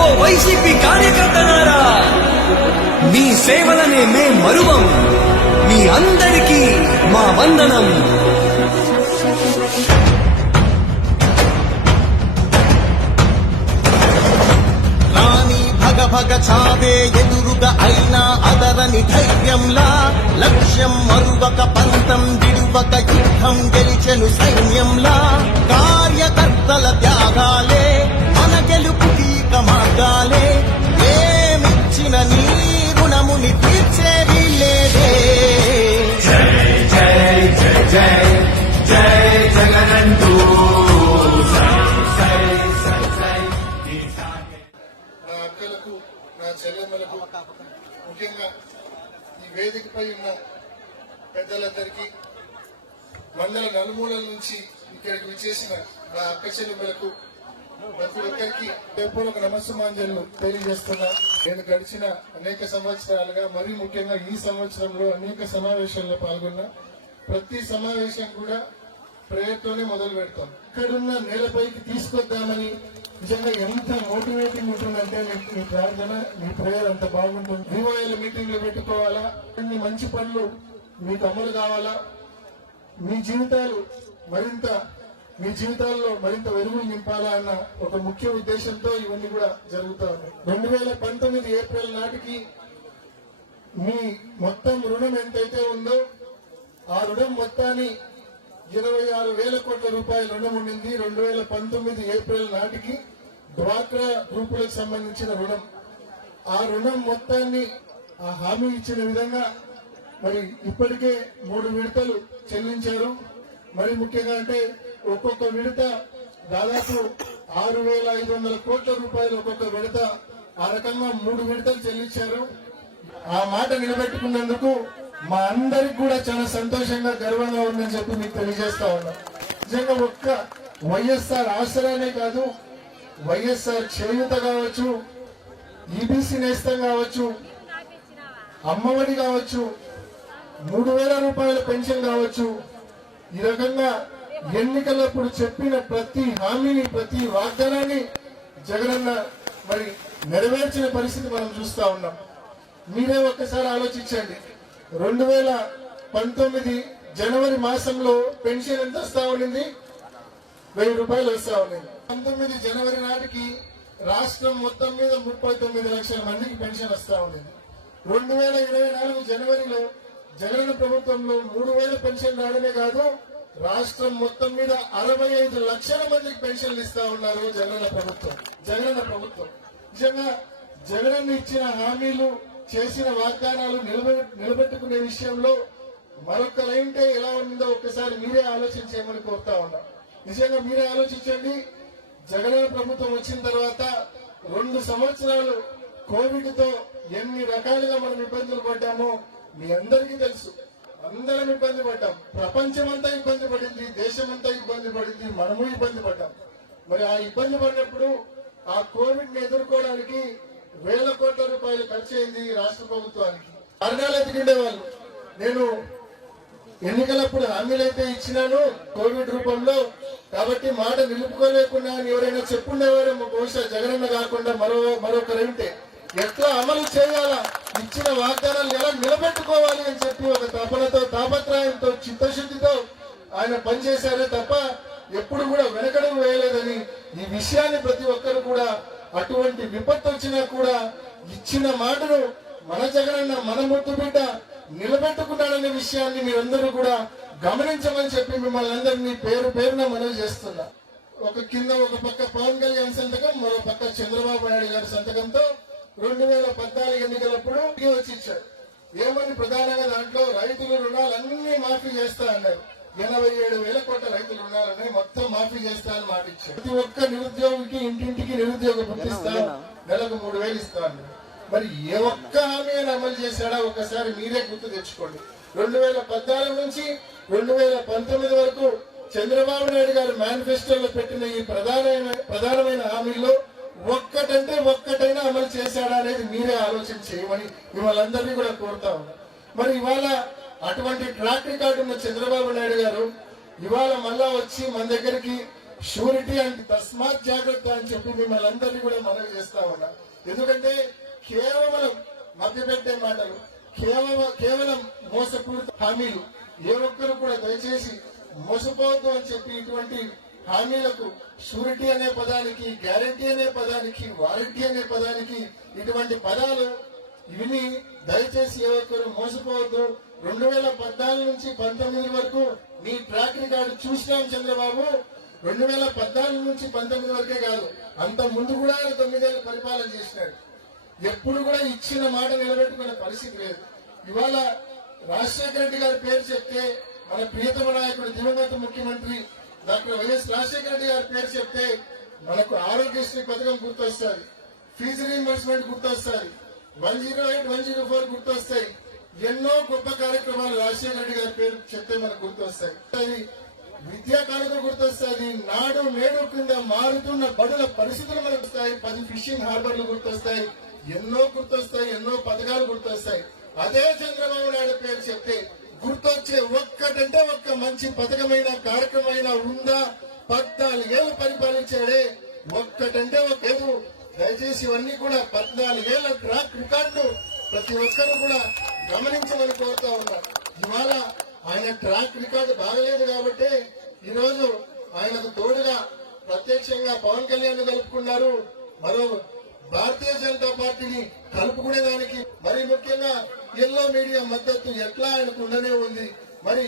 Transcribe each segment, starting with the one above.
ఓ YCP కార్యకర్తలారా, మీ సేవలనే మే మరువం. మీ అందరికీ మా వందనం. భగ చావే ఎదురుగా అయినా అదరని ధైర్యంలా, లక్ష్యం మరువక పంతం విడువక యుద్ధం గెలిచెను సైన్యంలా. కార్యకర్తల త్యాగాలే మన గెలుపుకీక మార్గాలే, ఏమిచ్చిన నీ రుణముని తీర్చేది లేదే. జై జై జై జై జై జగనంటూ నా చెల్లెమ్మలకు, ముఖ్యంగా ఈ వేదికపై ఉన్న పెద్దలందరికీ, మండల నలుమూలల నుంచి ఇక్కడికి విచ్చేసిన నా అక్క చెల్లెమ్మలకు ప్రతి ఒక్కరికి పూర్వక నమస్సుమాంజలు తెలియజేస్తున్నా. నేను గడిచిన అనేక సంవత్సరాలుగా, మరీ ముఖ్యంగా ఈ సంవత్సరంలో అనేక సమావేశాల్లో పాల్గొన్నా. ప్రతి సమావేశం కూడా ప్రేయర్తోనే మొదలు పెడతాం. ఇక్కడున్న నేలపైకి తీసుకొద్దామని నిజంగా ఎంత మోటివేటింగ్ ఉంటుందంటే మీ ప్రార్థన, మీ ప్రేయర్ అంత బాగుంటుంది. వివోఏల మీటింగ్లు పెట్టుకోవాలా, అన్ని మంచి పనులు మీకు అమలు కావాలా, మీ జీవితాల్లో మరింత వెలుగులు నింపాలా అన్న ఒక ముఖ్య ఉద్దేశంతో ఇవన్నీ కూడా జరుగుతా ఉన్నాయి. 2019 ఏప్రిల్ నాటికి మీ మొత్తం రుణం ఎంతైతే ఉందో ఆ రుణం మొత్తాన్ని 26,000 కోట్ల రూపాయల రుణం ఉండింది. 2019 ఏప్రిల్ నాటికి డ్వాక్రా గ్రూపులకు సంబంధించిన రుణం. ఆ రుణం మొత్తాన్ని ఆ హామీ ఇచ్చిన విధంగా మరి ఇప్పటికే 3 విడతలు చెల్లించారు. మరి ముఖ్యంగా అంటే ఒక్కొక్క విడత దాదాపు 6,500 కోట్ల రూపాయలు ఒక్కొక్క విడత. ఆ రకంగా 3 విడతలు చెల్లించారు. ఆ మాట నిలబెట్టుకున్నందుకు మా అందరికి కూడా చాలా సంతోషంగా, గర్వంగా ఉందని చెప్పి మీకు తెలియజేస్తా ఉన్నా. నిజంగా ఒక్క వైఎస్ఆర్ ఆసరానే కాదు, వైఎస్ఆర్ చేయూత కావచ్చు, ఈబీసీ నేస్తం కావచ్చు, అమ్మఒడి కావచ్చు, 3,000 రూపాయల పెన్షన్ కావచ్చు, ఈ రకంగా ఎన్నికలప్పుడు చెప్పిన ప్రతి హామీని, ప్రతి వాగ్దానాన్ని జగనన్న మరి నెరవేర్చిన పరిస్థితి మనం చూస్తా ఉన్నాం. మీరే ఒక్కసారి ఆలోచించండి. 2019 జనవరి మాసంలో పెన్షన్ ఎంత వస్తా ఉండింది? 1,000 రూపాయలు వస్తా ఉండింది. 19 జనవరి నాటికి రాష్ట్రం మొత్తం మీద 39 లక్షల మందికి పెన్షన్ వస్తా ఉండింది. 2024 జనవరిలో జగన్ ప్రభుత్వంలో 3,000 పెన్షన్ రావడమే కాదు, రాష్ట్రం మొత్తం మీద 65 లక్షల మందికి పెన్షన్లు ఇస్తా ఉన్నారు జగనన్న ప్రభుత్వం. నిజంగా జగనన్న ఇచ్చిన హామీలు, చేసిన వాగ్దానాలు నిలబెట్టుకునే విషయంలో మరొక లైన్టే ఎలా ఉందో ఒక్కసారి మీరే ఆలోచించేయమని కోరుతా ఉన్నా. నిజంగా మీరే ఆలోచించండి. జగనన్న ప్రభుత్వం వచ్చిన తర్వాత 2 సంవత్సరాలు కోవిడ్ తో ఎన్ని రకాలుగా మనం ఇబ్బందులు పడ్డామో మీ అందరికీ తెలుసు. అందరం ఇబ్బంది పడ్డాం. ప్రపంచమంతా ఇబ్బంది పడింది, దేశమంతా ఇబ్బంది పడింది, మనము ఇబ్బంది పడ్డాం. మరి ఆ ఇబ్బంది పడినప్పుడు ఆ కోవిడ్ ని ఎదుర్కోవడానికి 1,000 కోట్ల రూపాయలు ఖర్చు అయింది రాష్ట్ర ప్రభుత్వానికి. కారణాలు ఎత్తుకుండేవాళ్ళు. నేను ఎన్నికలప్పుడు హామీలైతే ఇచ్చినాను కోవిడ్ రూపంలో, కాబట్టి మాట నిలుపుకోలేకుండా అని ఎవరైనా చెప్పుండేవారేమో. బహుశా జగనన్న కాకుండా మరొకరైతే ఎట్లా అమలు చేయాలా, ఇచ్చిన వాగ్దానాలు ఎలా నిలబెట్టుకోవాలి అని చెప్పి ఒక తపనతో, తాపత్రయంతో, చిత్తశుద్ధితో ఆయన పనిచేశారే తప్ప ఎప్పుడు కూడా వెనకడుగు వేయలేదని ఈ విషయాన్ని ప్రతి ఒక్కరు కూడా, అటువంటి విపత్తు వచ్చినా కూడా ఇచ్చిన మాటను మన జగనన్న, మన ముద్దు బిడ్డ నిలబెట్టుకున్నాడనే విషయాన్ని మీరందరూ కూడా గమనించమని చెప్పి మిమ్మల్ని అందరినీ పేరున మనవి చేస్తున్నా. ఒక పక్క పవన్ కళ్యాణ్ సంతకం, మరో పక్క చంద్రబాబు నాయుడు గారి సంతకంతో 2014 ఎన్నికలప్పుడు వచ్చి ఇచ్చారు. ఏమని ప్రధానంగా దాంట్లో రైతుల రుణాలన్నీ మాఫీ చేస్తా అన్నారు. 87,000 కోట్ల రైతుల రుణాలని మొత్తం మాఫీ చేస్తా అని మాట ఇచ్చారు. ప్రతి ఒక్క నిరుద్యోగికి ఇంటింటికి నిరుద్యోగ గుర్తిస్తా, నెలకు 3,000 ఇస్తా అన్నారు. మరి ఏ ఒక్క హామీ అని అమలు చేశాడా ఒక్కసారి మీరే గుర్తు తెచ్చుకోండి. 2014 నుంచి 2019 వరకు చంద్రబాబు నాయుడు గారు మేనిఫెస్టోలో పెట్టిన ఈ ప్రధానమైన హామీల్లో ఒక్కటైనా అమలు చేశాడా అనేది మీరే ఆలోచన చేయమని మిమ్మల్ని అందరినీ కూడా కోరుతా ఉన్నా. మరి ఇవాళ అటువంటి ట్రాక్ రికార్డు ఉన్న చంద్రబాబు నాయుడు గారు ఇవాళ మళ్ళా వచ్చి మన దగ్గరికి షూరిటీ అంటే తస్మాత్ జాగ్రత్త అని చెప్పి మిమ్మల్ని అందరినీ కూడా మనవి చేస్తా ఉన్నా. ఎందుకంటే కేవలం మభ్యపెట్టే మాటలు, కేవలం మోసపూరిత హామీలు, ఏ ఒక్కరు కూడా దయచేసి మోసపోవద్దు అని చెప్పి ఇటువంటి హామీలకు షూరిటీ అనే పదానికి, గ్యారంటీ అనే పదానికి, వారంటీ అనే పదానికి ఇటువంటి పదాలు విని దయచేసి ఏ ఒక్కరు మోసపోవద్దు. 2014 నుంచి 19 వరకు మీ ట్రాక్ రికార్డు చూసినాం చంద్రబాబు. 2014 నుంచి 19 వరకే కాదు, అంత ముందు కూడా ఆయన 9 ఏళ్ళు పరిపాలన చేసినాడు. ఎప్పుడు కూడా ఇచ్చిన మాట నిలబెట్టుకునే పరిస్థితి లేదు. ఇవాళ రాజశేఖర రెడ్డి గారి పేరు చెప్తే, మన ప్రియతమ నాయకుడు దివంగత ముఖ్యమంత్రి డాక్టర్ వైఎస్ రాజశేఖర రెడ్డి గారి పేరు చెప్తే మనకు ఆరోగ్యశ్రీ పథకం గుర్తొస్తుంది, ఫీజు రీయింబర్స్మెంట్ గుర్తొస్తుంది, 108, 104 గుర్తొస్తాయి. ఎన్నో గొప్ప కార్యక్రమాలు రాజశేఖర రెడ్డి గారి పేరు చెప్తే మనకు గుర్తొస్తాయి. విద్యా కానుక గుర్తొస్తుంది, నాడు నేడు కింద మారుతున్న బడుల పరిస్థితులు మనకు వస్తాయి, 10 ఫిషింగ్ హార్బర్లు గుర్తొస్తాయి, ఎన్నో గుర్తొస్తాయి, ఎన్నో పథకాలు గుర్తొస్తాయి. అదే చంద్రబాబు నాయుడు పేరు చెప్తే గుర్తొచ్చే ఒక్కటంటే ఒక్క మంచి పథకమైన కార్యక్రమమైన ఉందా? 14 ఏళ్ళు పరిపాలించాడే, ఒక్కటంటే ఒక ఏదో. దయచేసి ఇవన్నీ కూడా 14 ఏళ్ల ట్రాక్ రికార్డు ప్రతి ఒక్కరు కూడా గమనించమని కోరుతా ఉన్నారు. ఇవాళ ఆయన ట్రాక్ రికార్డు బాగలేదు కాబట్టి ఈరోజు ఆయనకు తోడుగా ప్రత్యక్షంగా పవన్ కళ్యాణ్ కలుపుకున్నారు. మరో భారతీయ జనతా పార్టీని కలుపుకునేదానికి మరి ముఖ్యంగా ఎల్లో మీడియా మద్దతు ఎట్లా ఆయనకు ఉండనే ఉంది. మరి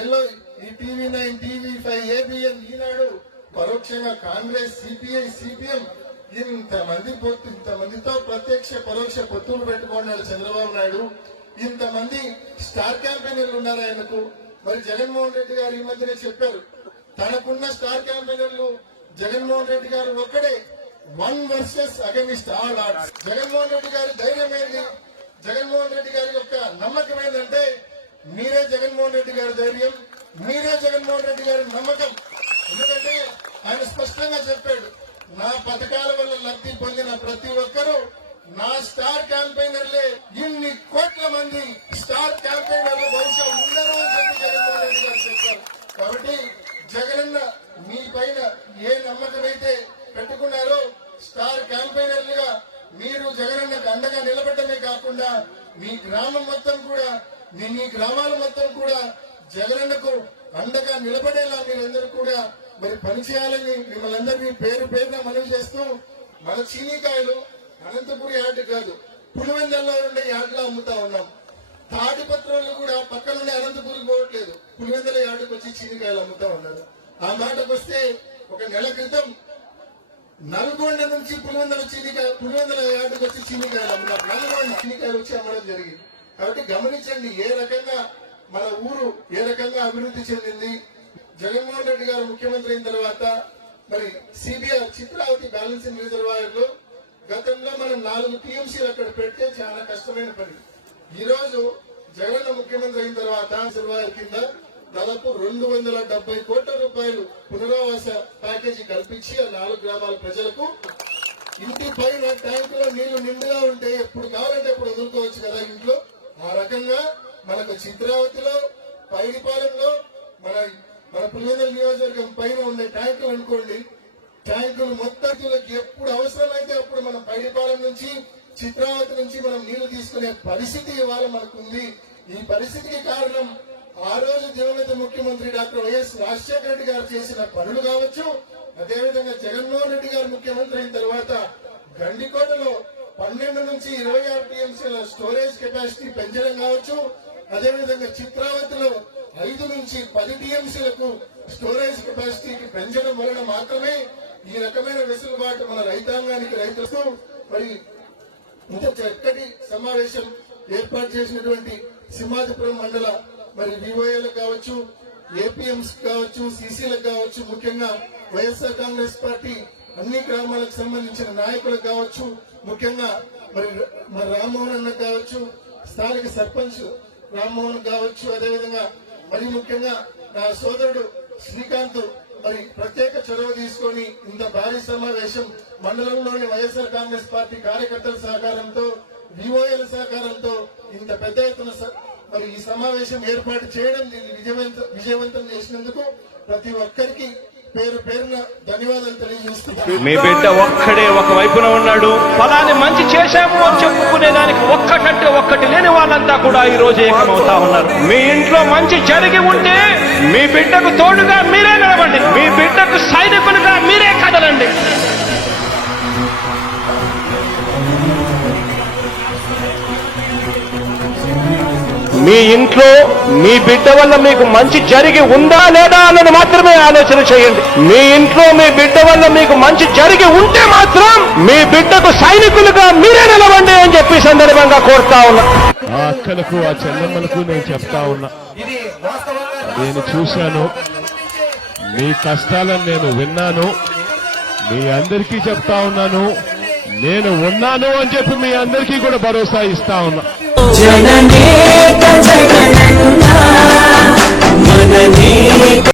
ఎల్లో ఈ TV9, TV5, ABN, ఈనాడు పరోక్షంగా కాంగ్రెస్, సిపిఐ, సిపిఎం ఇంతమందితో ప్రత్యక్ష పరోక్ష పొత్తులు పెట్టుకున్నాడు చంద్రబాబు నాయుడు. ఇంతమంది స్టార్ క్యాంపెయినర్లు ఉన్నారు ఆయనకు. మరి జగన్మోహన్ రెడ్డి గారు ఈ మధ్యనే చెప్పారు, తనకున్న స్టార్ క్యాంపెయినర్లు జగన్మోహన్ రెడ్డి గారు ఒక్కడే, 1 versus against all ఆర్డ్స్. Jaganmohan Reddy గారి ధైర్యం ఏంటి, జగన్మోహన్ రెడ్డి గారి యొక్క నమ్మకం ఏంటంటే మీరే జగన్మోహన్ రెడ్డి గారి ధైర్యం, మీరే జగన్మోహన్ రెడ్డి గారి నమ్మకం. ఎందుకంటే ఆయన స్పష్టంగా చెప్పాడు, నా పథకాల వల్ల లబ్ధి పొందిన ప్రతి ఒక్కరూ నా స్టార్ క్యాంపెయినర్లే. ఇన్ని కోట్ల మంది స్టార్ క్యాంపెయినర్లు బహుశా ఉండరు అని చెప్పి జగన్మోహన్ రెడ్డి గారు చెప్పారు. కాబట్టి జగనన్న మీ పైన ఏ నమ్మకం అయితే పెట్టుకున్నారో, స్టార్ క్యాంపెయినర్లుగా మీరు జగనన్నకు అండగా నిలబడమే కాకుండా మీ గ్రామం మొత్తం కూడా, మీ గ్రామాల మొత్తం కూడా జగనన్నకు అండగా నిలబడేలా మీరందరూ కూడా మరి పనిచేయాలని మిమ్మల్ని అందరినీ పేరు పేరున మనవి చేస్తూ, మన చీనీకాయలు అనంతపురి యార్డు కాదు, పులివెందులలో ఉండే యార్డులో అమ్ముతా ఉన్నాం. తాడిపత్రులు కూడా పక్కనుండే అనంతపురికి పోవట్లేదు, పులివెందుల యార్డుకు వచ్చి చీనీకాయలు అమ్ముతా ఉన్నారు. ఆ మాటకు వస్తే ఒక నెల క్రితం నల్గొండ నుంచి పులివెందుల యార్డుకు వచ్చి చీనీకాయలు అమ్ముతాం. నల్గొండ చీనీకాయలు వచ్చి అమ్మడం జరిగింది. కాబట్టి గమనించండి ఏ రకంగా మన ఊరు ఏ రకంగా అభివృద్ధి చెందింది. జగన్మోహన్ రెడ్డి గారు ముఖ్యమంత్రి అయిన తర్వాత మరి సిబిఆర్ చిత్రావతి బ్యాలెన్సింగ్ రిజర్వాయర్ లో గతంలో మనం 4 టీఎంసీలు అక్కడ పెడితే చాలా కష్టమైన పని. ఈ రోజు జగన్ ముఖ్యమంత్రి అయిన తర్వాత రిజర్వాయర్ కింద దాదాపు 270 కోట్ల రూపాయలు పునరావాస ప్యాకేజీ కల్పించి ఆ 4 గ్రామాల ప్రజలకు ఇంటి పైన ట్యాంకులో నీళ్లు నిండుగా ఉంటే ఎప్పుడు కావాలంటే అప్పుడు వదులుకోవచ్చు కదా ఇంట్లో. ఆ రకంగా మనకు చిత్రావతిలో, పైడిపాలెంలో, మన పులివెందుల నియోజకవర్గం పైన ఉండే ట్యాంకులు అనుకోండి, ట్యాంకులు మొత్తం ఎప్పుడు అవసరమైతే అప్పుడు మనం పైడిపాలెం నుంచి, చిత్రావతి నుంచి మనం నీళ్లు తీసుకునే పరిస్థితి ఇవాళ మనకుంది. ఈ పరిస్థితికి కారణం ఆ రోజు దివంగత ముఖ్యమంత్రి డాక్టర్ వైఎస్ రాజశేఖర రెడ్డి గారు చేసిన పనులు కావచ్చు, అదేవిధంగా జగన్మోహన్ రెడ్డి గారు ముఖ్యమంత్రి అయిన తర్వాత గండికోటలో 12 నుంచి 26 టీఎంసీల స్టోరేజ్ కెపాసిటీ పెంచడం కావచ్చు, అదేవిధంగా చిత్రావతిలో 5 నుంచి 10 టీఎంసీలకు స్టోరేజ్ కెపాసిటీకి పెంచడం వలన మాత్రమే ఈ రకమైన వెసులుబాటు మన రైతాంగానికి, రైతులకు మరి ఇంత చక్కటి సమావేశం ఏర్పాటు చేసినటువంటి సింహాద్రిపురం మండల మరి వివోఏలకు కావచ్చు, ఏపీఎంస్ కావచ్చు, సీసీలకు కావచ్చు, ముఖ్యంగా వైఎస్ఆర్ కాంగ్రెస్ పార్టీ అన్ని గ్రామాలకు సంబంధించిన నాయకులకు కావచ్చు, ముఖ్యంగా మరి రామ్మోహన్ అన్న కావచ్చు, స్థానిక సర్పంచ్ రామ్మోహన్ కావచ్చు, అదేవిధంగా మరి ముఖ్యంగా నా సోదరుడు శ్రీకాంత్ మరి ప్రత్యేక చొరవ తీసుకొని ఇంత భారీ సమావేశం మండలంలోని వైఎస్ఆర్ కాంగ్రెస్ పార్టీ కార్యకర్తల సహకారంతో, వివోఏల సహకారంతో ఇంత పెద్ద ఎత్తున మరి ఈ సమావేశం ఏర్పాటు చేయడం, దీన్ని విజయవంతం చేసినందుకు ప్రతి ఒక్కరికి పేరు పేరున ధన్యవాదాలు తెలియజేస్తున్నాను. మీ బిడ్డ ఒక్కడే ఒక వైపున ఉన్నాడు. ఫలాన్ని మంచి చేశాము అని చెప్పుకునే దానికి ఒక్కటంటే ఒక్కటి లేని వాళ్ళంతా కూడా ఈ రోజు ఏకమవుతా ఉన్నారు. మీ ఇంట్లో మంచి జరిగి ఉంటే మీ బిడ్డకు తోడుగా మీరే నిలబండి. మీ బిడ్డకు సైనికులుగా మీరే కదలండి. మీ ఇంట్లో మీ బిడ్డ వల్ల మీకు మంచి జరిగి ఉందా లేదా అన్నది మాత్రమే ఆలోచన చేయండి. మీ ఇంట్లో మీ బిడ్డ వల్ల మీకు మంచి జరిగి ఉంటే మాత్రం మీ బిడ్డకు సైనికులుగా మీరే నిలవండి అని చెప్పి సందర్భంగా కోరుతా ఉన్నా. ఆ అక్కలకు ఆ చెల్లెమ్మలకు నేను చెప్తా ఉన్నా, నేను చూశాను, మీ కష్టాలను నేను విన్నాను, మీ అందరికీ చెప్తా ఉన్నాను, నేను ఉన్నాను అని చెప్పి మీ అందరికీ కూడా భరోసా ఇస్తా ఉన్నా. జననేక జగనన్నా మననేక